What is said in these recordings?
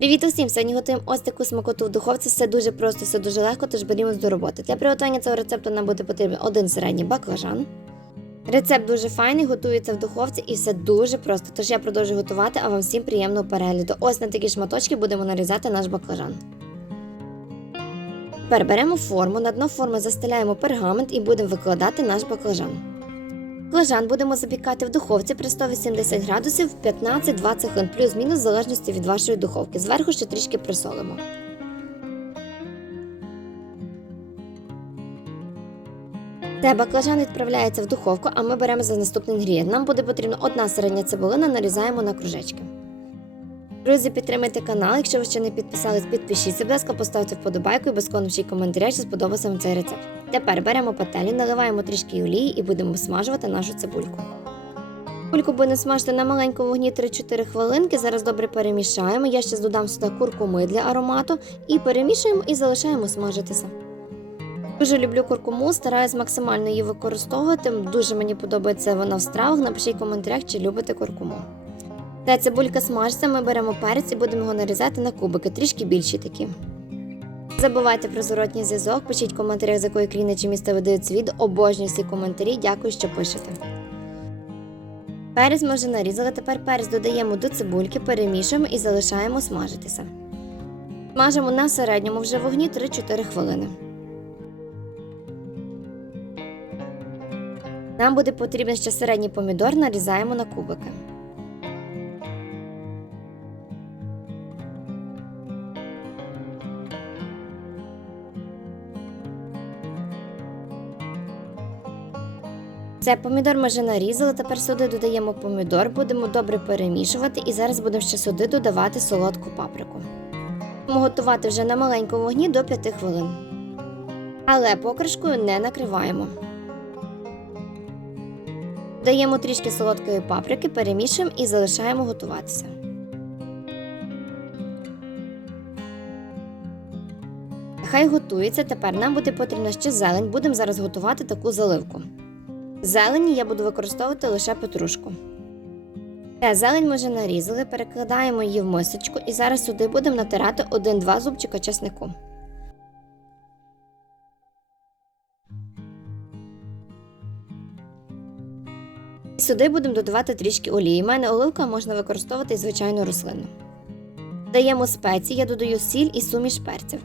Привіт усім! Сьогодні готуємо ось таку смакоту в духовці. Все дуже просто, все дуже легко, тож берімось до роботи. Для приготування цього рецепту нам буде потрібен один середній баклажан. Рецепт дуже файний, готується в духовці і все дуже просто. Тож я продовжую готувати, а вам всім приємного перегляду. Ось на такі шматочки будемо нарізати наш баклажан. Тепер беремо форму, на дно форми застеляємо пергамент і будемо викладати наш баклажан. Баклажан будемо запікати в духовці при 180 градусів 15-20 хвилин, плюс-мінус в залежності від вашої духовки. Зверху ще трішки присолимо. Те баклажан відправляється в духовку, а ми беремо за наступний інгредієнт. Нам буде потрібна одна середня цибулина, нарізаємо на кружечки. Друзі, підтримайте канал. Якщо ви ще не підписались, підпишіться, будь ласка, поставте вподобайку і безконно в коментарях, чи сподобався вам цей рецепт. Тепер беремо пательню, наливаємо трішки олії і будемо смажувати нашу цибульку. Цибульку будемо смажити на маленькому вогні 3-4 хвилинки. Зараз добре перемішаємо. Я ще додам сюди куркуми для аромату і перемішуємо і залишаємо смажитися. Дуже люблю куркуму, стараюсь максимально її використовувати. Дуже мені подобається вона в стравах. Напишіть в коментарях, чи любите куркуму. Та цибулька смажиться, ми беремо перець і будемо його нарізати на кубики, трішки більші такі. Забувайте про зворотній зв'язок, пишіть в коментарях, з якої країни чи міста ви дивитесь відео. Обожнюю всі коментарі, дякую, що пишете. Перець ми вже нарізали, тепер перець додаємо до цибульки, перемішуємо і залишаємо смажитися. Смажимо на середньому вже вогні 3-4 хвилини. Нам буде потрібен ще середній помідор, нарізаємо на кубики. Це помідор ми вже нарізали. Тепер сюди додаємо помідор, будемо добре перемішувати і зараз будемо ще сюди додавати солодку паприку. Будемо готувати вже на маленькому вогні до 5 хвилин. Але покришкою не накриваємо. Даємо трішки солодкої паприки, перемішуємо і залишаємо готуватися. Хай готується. Тепер нам буде потрібна ще зелень. Будемо зараз готувати таку заливку. Зелені я буду використовувати лише петрушку. Те, зелень ми вже нарізали, перекладаємо її в мисочку і зараз сюди будемо натирати 1-2 зубчика чеснику. І Сюди будемо додавати трішки олії. У мене оливка можна використовувати звичайну рослину. Даємо спеції, я додаю сіль і суміш перців.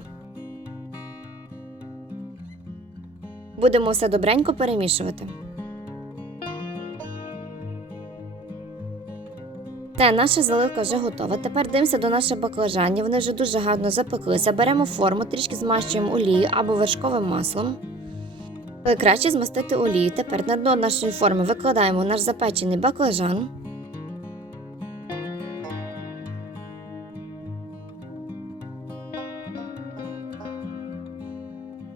Будемо все добренько перемішувати. Та наша заливка вже готова. Тепер дивимося до наших баклажанів. Вони вже дуже гарно запеклися. Беремо форму, трішки змащуємо олією або вершковим маслом. Але краще змастити олію. Тепер на дно нашої форми викладаємо наш запечений баклажан.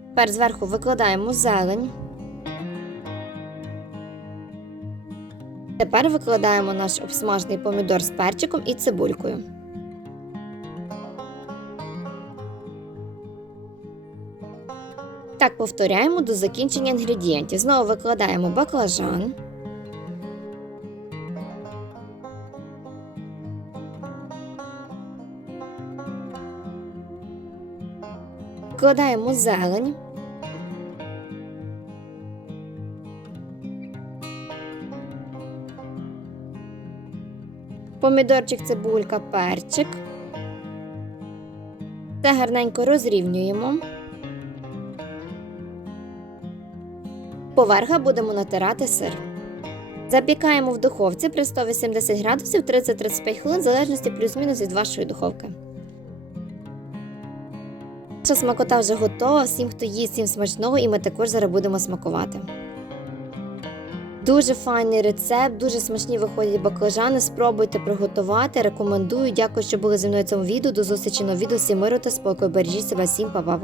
Тепер зверху викладаємо зелень. Тепер викладаємо наш обсмажений помідор з перчиком і цибулькою. Так повторяємо до закінчення інгредієнтів. Знову викладаємо баклажан. Викладаємо зелень. Помідорчик, цибулька, перчик. Це гарненько розрівнюємо. Поверха будемо натирати сир. Запікаємо в духовці при 180 градусів 30-35 хвилин, в залежності плюс-мінус від вашої духовки. Наша смакота вже готова. Всім, хто їсть, всім смачного, і ми також зараз будемо смакувати. Дуже файний рецепт, дуже смачні виходять баклажани. Спробуйте приготувати. Рекомендую. Дякую, що були зі мною в цьому відео. До зустрічі на відео. Всім миру та спокою. Бережіть себе, всім па-па-па.